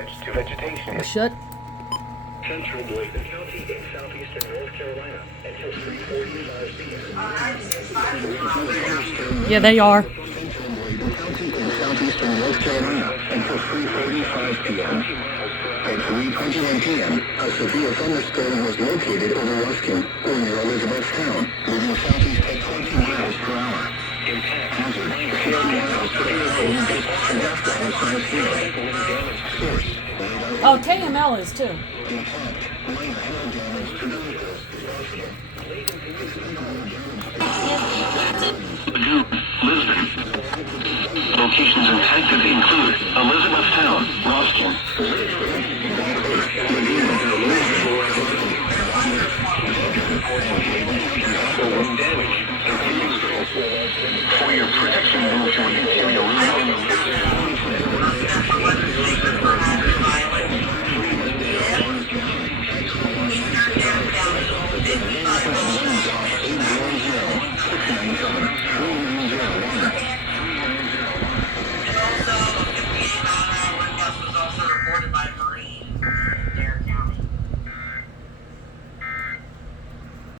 damage to vegetation. Shut. Central Bladen County in southeastern North Carolina until 3:45 p.m. Yeah, they are. Central Bladen County in southeastern North Carolina until 3:45 p.m. At 3:21 p.m., a severe thunderstorm was located over Ruskin, or near Elizabethtown, moving southeast at 20 miles per hour. Impact hazard 60 miles per hour and after a size hail. Source. Oh, KML is too. Impact minor hail damage to vehicles. Lisbon. Locations impacted include Elizabethtown, Ruskin, For your protection, military